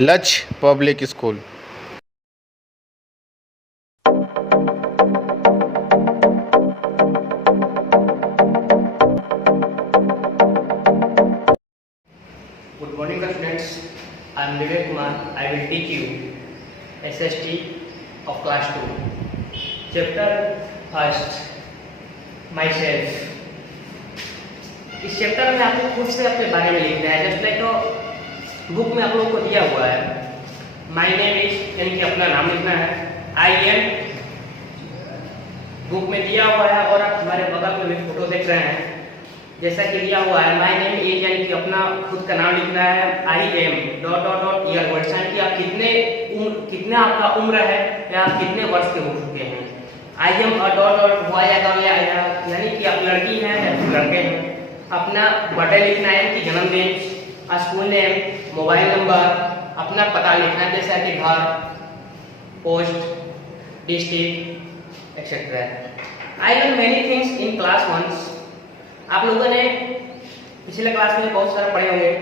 लक्ष्य public school. Good morning, students. I am Vivek Kumar. I will teach you SST of class 2. Chapter first, myself. इस chapter में आपको खुद से अपने बारे में लिखना है। जस्ट लाइक बुक में आप लोगों को दिया हुआ है माय नेम इज, यानी कि अपना नाम लिखना है। आई एम बुक में दिया हुआ है और आप हमारे बगल में भी फोटो देख रहे हैं जैसा कि दिया हुआ है माय नेम इज, यानी कि अपना खुद का नाम लिखना है। I am dot dot dot year वर्ष, यानी कि आप कितना आपका उम्र है या आप कितने वर्ष के हो चुके हैं। I am dot dot boy या गर्ल, यानी कि आप लड़की हैं या फिर लड़के हैं। अपना बर्थडे लिखना है कि जन्मदिन, स्कूल नेम, मोबाइल नंबर, अपना पता लिखना है जैसा कि घर, post, district etcetera. I learn many things in class 1। आप लोगों ने पिछले क्लास में बहुत सारा पढ़े होंगे।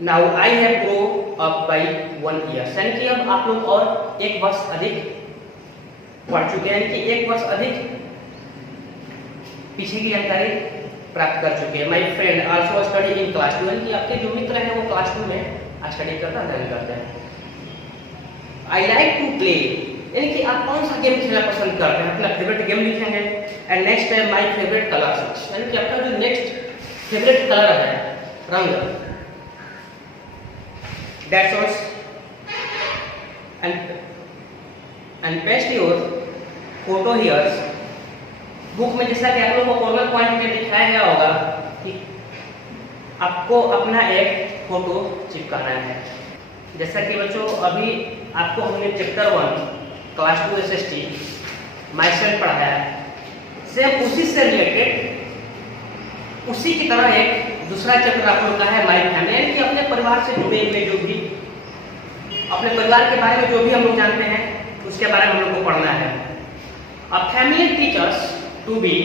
Now I have grow up by 1 year, यानी कि अब आप लोग और एक वर्ष अधिक पढ़ चुके हैं, कि एक वर्ष अधिक पीछे की जानकारी प्राप्त कर चुके हैं। My friend also study in class 2, यानी कि आपके जो मित्र हैं वो क्लास 2 में स्टडी अध्ययन करते हैं। आई लाइक टू प्ले, यानी कि आप कौन सा गेम खेलना पसंद करते हैं, अपना फेवरेट गेम लिखेंगे। एंड नेक्स्ट है माय फेवरेट कलर, यानी कि आपका जो नेक्स्ट फेवरेट कलर है, रंग। That's all. And paste your photo here. Book में जैसा कि आप लोगों को कॉर्नर पॉइंट में दिखाया गया होगा कि आपको अपना एक फोटो चिपकाना है। जैसा कि बच्चों अभी आपको हमने chapter 1 class 2 SST my self पढ़ाया, सेम उसी से रिलेटेड उसी की तरह एक दूसरा चैप्टर आप लोग का है माई फैमिली, यानी कि अपने परिवार से जुड़े हुए जो भी अपने परिवार के बारे में जो भी हम लोग जानते हैं उसके बारे में हम लोग को पढ़ना है। अब family teachers to be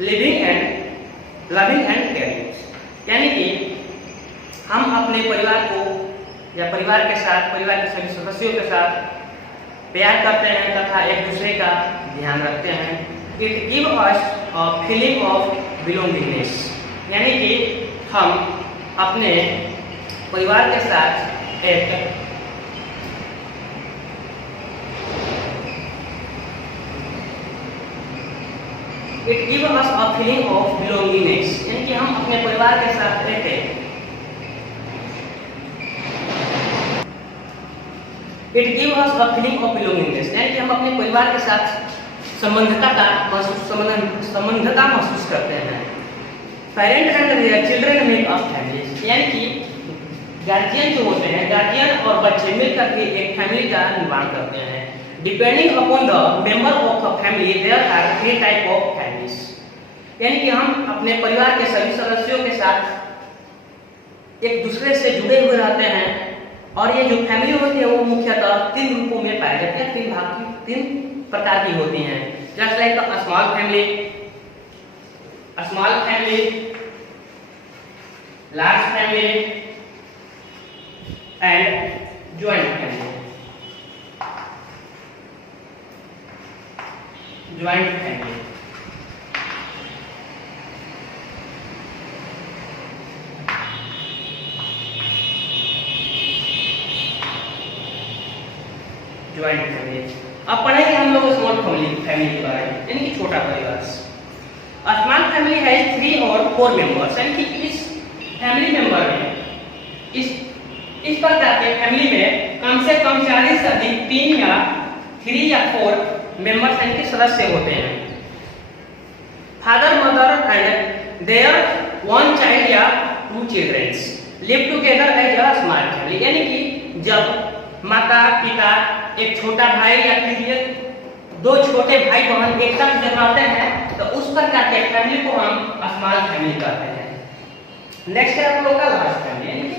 living and loving and caring, यानी कि हम अपने परिवार को या परिवार के साथ, परिवार के सभी सदस्यों के साथ प्यार करते हैं तथा एक दूसरे का ध्यान रखते हैं। It give us a feeling of belongingness, यानी कि हम अपने परिवार के साथ एक it give us a feeling of belongingness, यानी कि हम अपने परिवार के साथ रहते हैं। It give us a feeling of belongingness, यानी कि हम अपने परिवार के साथ संबंधता महसूस करते हैं। Parent and their children make a family, यानी कि गार्जियन जो होते हैं, गार्जियन और बच्चे मिलकर के एक फैमिली का निर्माण करते हैं। Depending upon the member of a family there are 3 type of families, यानी कि हम अपने परिवार के सभी सदस्यों के साथ एक दूसरे से जुड़े हुए रहते हैं। और ये जो फैमिली होती है वो मुख्यतः 3 रूपों में पाए जाते हैं, 3 प्रकार की होती हैं। Just like small family, large family and joint family. Joint family joint family. अब पढ़ेंगे हम लोग स्मॉल फैमिली के बारे में, यानी कि छोटा परिवार। स्मॉल फैमिली है 3 और 4 मेंबर्स, यानी कि इस फैमिली मेंबर में इस प्रकार के फैमिली में कम से कम 40 से अधिक 3 या 3 या 4 मेंबर्स यानी कि सदस्य होते हैं। Father, mother and there 1 child या 2 childrens live together as a small family, यानी कि जब माता पिता, एक छोटा भाई या फिर 2 छोटे भाई बहन एक साथ जब रहते हैं तो उस प्रकार के फैमिली को हम स्मॉल फैमिली कहते हैं। नेक्स्ट है आप लोग का लार्ज फैमिली, यानी कि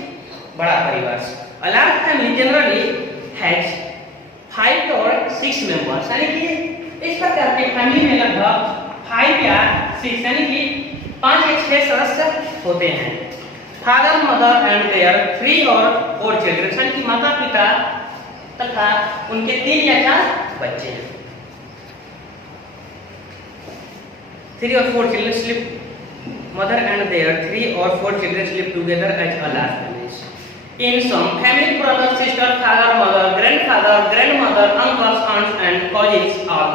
बड़ा परिवार। अ लार्ज फैमिली जनरली हैज 5 और 6 मेंबर्स, यानी कि इस प्रकार के फैमिली में लगभग 5 या 6 यानी कि 5 या 6 सदस्य होते हैं। फादर मदर एंड देयर 3 और 4 चिल्ड्रन, यानी कि माता पिता तथा उनके 3 या 4 बच्चे हैं। 3 और 4 children live, mother and there 3 और 4 children live together as a large family. In some family, brother, sister, father, mother, grandfather, grandmother, uncles, aunts, and cousins all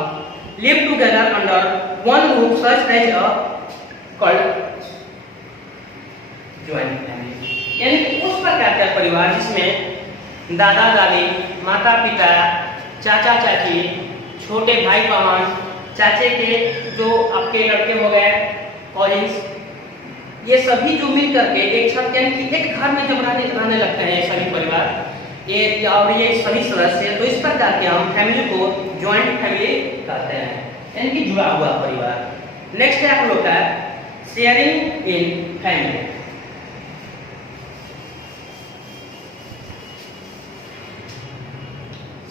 live together under one roof, such as a called joint family। यानी कि उस प्रकार का परिवार जिसमें दादा दादी, माता पिता, चाचा चाची, छोटे भाई बहन, चाचे के जो आपके लड़के हो गए कॉजिन्स, ये सभी जो मिल करके एक साथ यानी कि एक घर में जब रहने लगते हैं ये सभी परिवार ये और ये सभी सदस्य, तो इस प्रकार के हम फैमिली को जॉइंट फैमिली कहते हैं, यानी कि जुड़ा हुआ परिवार। नेक्स्ट है आप लोग का sharing in family.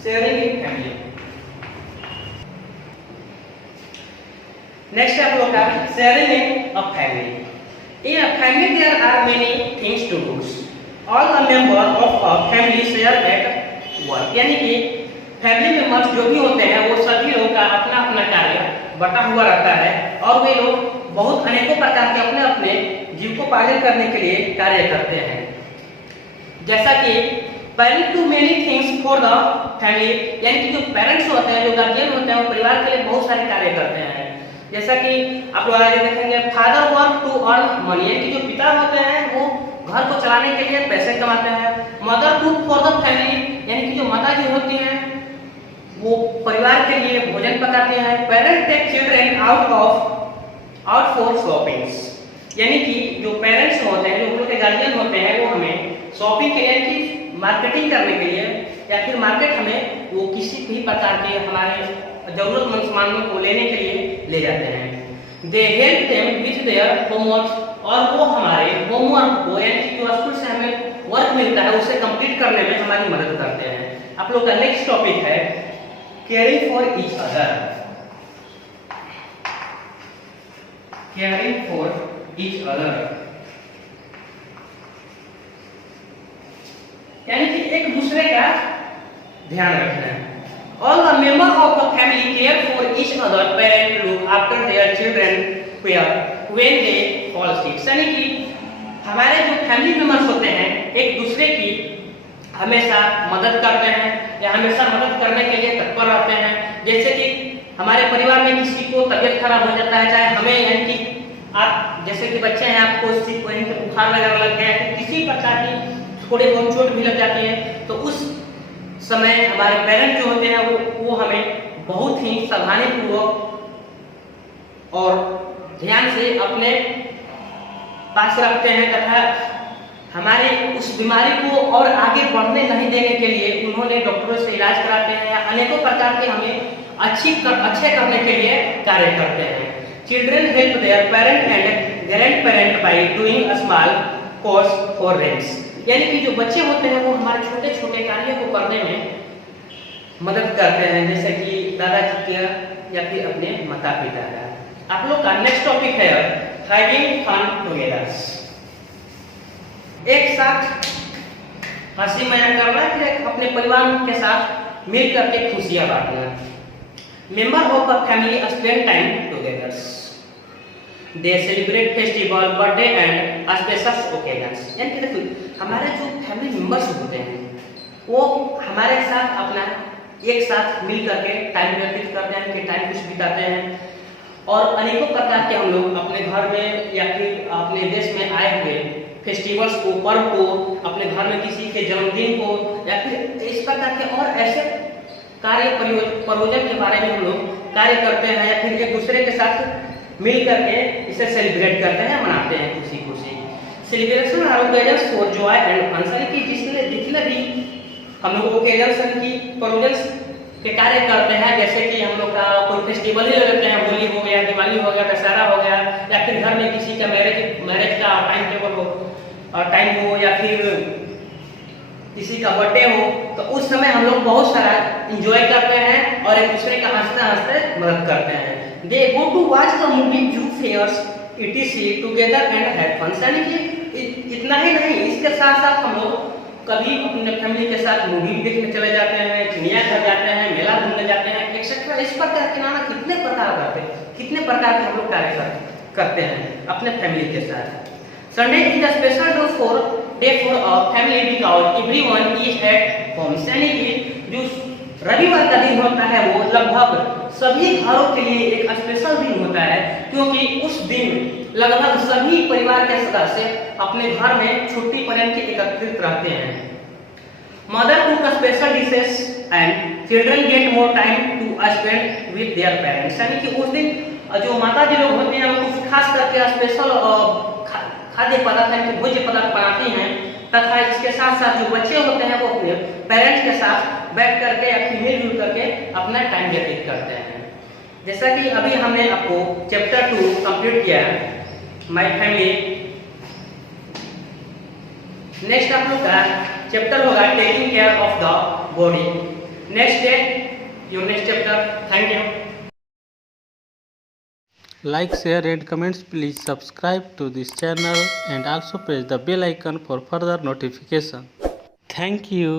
Sharing in family. Next है आप लोग का sharing in a family. In a family there are many things to do. All the members of a family share at work। यानी कि फैमिली मेंबर्स जो भी होते हैं वो सभी लोगों का अपना अपना कार्य बटा हुआ रहता है और वे लोग बहुत अनेकों प्रकार के अपने अपने जीविकोपार्जन करने के लिए कार्य करते हैं। जैसा कि parents do many things for the family, यानी कि जो पेरेंट्स होते हैं, जो गार्जियन होते हैं, वो परिवार के लिए बहुत सारे कार्य करते हैं। जैसा कि आप लोग आगे देखेंगे father work to earn money, यानी कि जो पिता होते हैं वो घर को चलाने के लिए पैसे कमाते हैं। Mother cook for the family, यानी कि जो माता जी होती हैं वो परिवार के लिए भोजन पकाती हैं। Parents take children out for shoppings, यानी कि जो पेरेंट्स होते हैं, जो उनके गार्जियन होते हैं, वो हमें शॉपिंग के लिए कि मार्केटिंग करने के लिए या फिर मार्केट हमें वो किसी भी प्रकार के हमारे जरूरतमंद सामानों को लेने के लिए ले जाते हैं। They help them with their homework, और वो हमारे होमवर्क को यानी कि जो स्कूल से हमें वर्क मिलता है उसे कंप्लीट करने में हमारी मदद करते हैं। आप लोग का नेक्स्ट टॉपिक है caring for each other. Caring for each other यानी कि एक दूसरे का ध्यान रखना है। All the members of the family care for each other, parents look after their children when they fall sick। यानी कि हमारे जो फैमिली मेंबर्स होते हैं एक दूसरे की हमेशा मदद करते हैं या हमेशा मदद करने के लिए तत्पर रहते हैं। जैसे कि हमारे परिवार में किसी को तबीयत खराब हो जाता है, चाहे हमें यानी कि आप जैसे कि बच्चे हैं, आपको बुखार वगैरह लग गया है, किसी प्रकार की थोड़ी बहुत चोट भी लग जाती है, तो उस समय हमारे पेरेंट्स जो होते हैं वो हमें बहुत ही सावधानीपूर्वक और ध्यान से अपने पास रखते हैं तथा हमारे उस बीमारी को और आगे बढ़ने नहीं देने के लिए उन्होंने डॉक्टरों से इलाज कराते हैं या अनेकों प्रकार के हमें अच्छे करने के लिए कार्य करते हैं। Children help there parent and grand parent by doing a small course for rents, यानी कि जो बच्चे होते हैं वो हमारे छोटे छोटे कार्यों को करने में मदद करते हैं, जैसे कि दादाजी का या फिर अपने माता पिता का। आप लोग का नेक्स्ट टॉपिक है हैविंग फन टुगेदर। एक साथ हंसी मजाक करना, फिर अपने परिवार के साथ मिल करके खुशियां बांटना। Member of a family spend time together. They celebrate festival, birthday and special occasions. यानी कि देखो हमारे जो फैमिली मेंबर्स होते हैं वो हमारे साथ अपना एक साथ मिल करके टाइम व्यतीत करते हैं, कि टाइम कुछ बिताते हैं और अनेकों प्रकार के हम लोग अपने घर में या फिर अपने देश में आए हुए फेस्टिवल्स को, पर्व को, अपने घर में किसी के जन्मदिन को या फिर इस प्रकार के और ऐसे कार्य प्रयोजन के बारे में हम लोग कार्य करते हैं या फिर एक दूसरे के साथ मिल करके इसे सेलिब्रेट करते हैं, मनाते हैं खुशी खुशी। Celebration are occasions for joy and fun, यानी कि जितने भी हम लोग ओकेजन्स की प्रयोजन के कार्य करते हैं, जैसे कि हम लोग का कोई फेस्टिवल ही लेते हैं, होली हो गया, दिवाली हो गया, दशहरा हो गया, या फिर घर में किसी का मैरिज का टाइम टेबल हो या फिर किसी का बर्थडे हो, तो उस समय हम लोग बहुत सारा एंजॉय करते हैं और एक दूसरे का हंसते हंसते मदद करते हैं। They go to watch the movie, view fairs, etc together and have fun, यानी कि इतना ही नहीं, इसके साथ साथ हम लोग कभी अपने फैमिली के साथ मूवी देखने चले जाते हैं, चिड़ियाघर जाते हैं, मेला घूमने जाते हैं, एक्सेट्रा। इस प्रकार के नाना कितने प्रकार के हम लोग कार्य करते हैं अपने फैमिली के साथ। Sunday is a special day for family because everyone is at home. यानी कि जो रविवार का दिन होता है वो लगभग सभी घरों के लिए एक स्पेशल दिन होता है, क्योंकि उस दिन लगभग सभी परिवार के सदस्य अपने घर में छुट्टी पर एकत्रित रहते हैं। Mother cook special dishes and children get more time to spend with their parents. यानी कि उस दिन जो माता जी लोग होते हैं वो कुछ खास करके स्पेशल खाद्य पदार्थ यानी कि भोज्य पदार्थ बनाती हैं, तथा इसके साथ साथ जो बच्चे होते हैं वो अपने पेरेंट्स के साथ बैठ करके या फिर मिलजुल करके अपना टाइम व्यतीत करते हैं। जैसा कि अभी हमने आपको चैप्टर 2 कंप्लीट किया है, माय फैमिली। नेक्स्ट आप लोग का चैप्टर होगा taking care of the body. Next day your next chapter. Thank you. Like, share and comments. Please subscribe to this channel and also press the bell icon for further notification. Thank you.